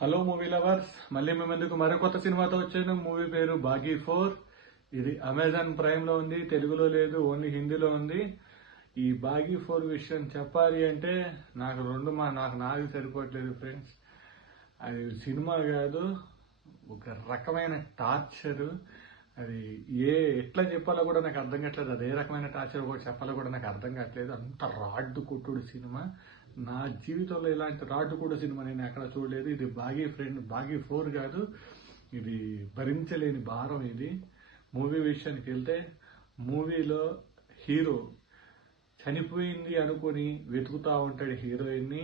Hello movie lovers, మళ్ళీ మేము ఎందుకు మరో కొత్త సినిమాతో వచ్చాను. మూవీ పేరు బాగీ 4. ఇది అమెజాన్ ప్రైమ్ లో ఉంది, తెలుగులో లేదు, ఓన్లీ హిందీలో ఉంది. ఈ బాగీ 4 విషయం చెప్పాలి అంటే నాకు సరిపోవట్లేదు ఫ్రెండ్స్. అది సినిమా కాదు, ఒక రకమైన టార్చర్. అది ఎట్లా చెప్పాలో కూడా నాకు అర్థం కావట్లేదు. అదే రకమైన టార్చర్ కూడా చెప్పాలో కూడా నాకు అర్థం కావట్లేదు. అంత రాడ్డు కొట్టుడు సినిమా. నా జీవితంలో ఇలాంటి రాడ్డు కూడా సినిమా నేను ఎక్కడ చూడలేదు. ఇది బాగీ 4 కాదు, ఇది భరించలేని భారం. ఇది మూవీ విషయానికి వెళ్తే, మూవీలో హీరో చనిపోయింది అనుకుని వెతుకుతా ఉంటాడు హీరోయిన్ని.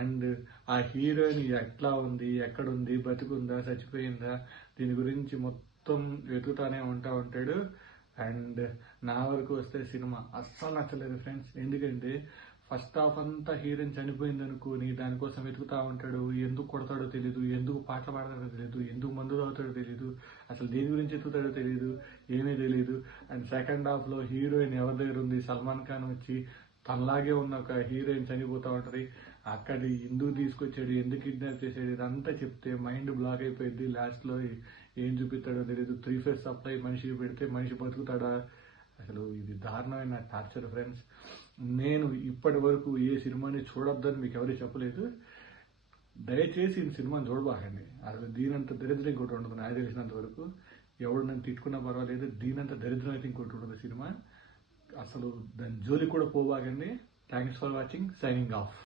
అండ్ ఆ హీరోయిన్ ఎట్లా ఉంది, ఎక్కడుంది, బతికుందా, చచ్చిపోయిందా, దీని గురించి మొత్తం వెతుకుతానే ఉంటాడు. అండ్ నా వరకు వస్తే సినిమా అస్సలు నచ్చలేదు ఫ్రెండ్స్. ఎందుకంటే ఫస్ట్ హాఫ్ అంతా హీరోయిన్ చనిపోయింది అనుకుని దానికోసం వెతుకుతా ఉంటాడు. ఎందుకు కొడతాడో తెలీదు, ఎందుకు పాటలు పాడతాడో తెలీదు, ఎందుకు మందు తాగుతాడో తెలీదు, అసలు దేని గురించి ఎత్తుతాడో తెలీదు, ఏమీ తెలీదు. అండ్ సెకండ్ హాఫ్ లో హీరోయిన్ ఎవరి దగ్గర ఉంది, సల్మాన్ ఖాన్ వచ్చి తనలాగే ఉన్న ఒక హీరోయిన్ చనిపోతా ఉంటది. అక్కడ ఎందుకు తీసుకొచ్చాడు, ఎందుకు కిడ్నాప్ చేసాడు, ఇదంతా చెప్తే మైండ్ బ్లాక్ అయిపోయింది. లాస్ట్ లో ఏం చూపిస్తాడో తెలియదు. 3 ఫేజ్ సప్లై మనిషికి పెడితే మనిషి బతుకుతాడా? అసలు ఇది దారుణమైన టార్చర్ ఫ్రెండ్స్. నేను ఇప్పటి వరకు ఏ సినిమాని చూడొద్దని మీకు ఎవరు చెప్పలేదు. దయచేసి ఈ సినిమాని చూడబాకండి. అసలు దీనంత దరిద్రం ఇంకోటి ఉండదు నాకు తెలిసినంత వరకు. ఎవడు నన్ను తిట్టుకున్నా పర్వాలేదు, దీనంత దరిద్రం అయితే ఇంకోటి ఉండదు సినిమా. అసలు దాని జోలికి కూడా పోబాకండి. Thanks for watching. Signing of.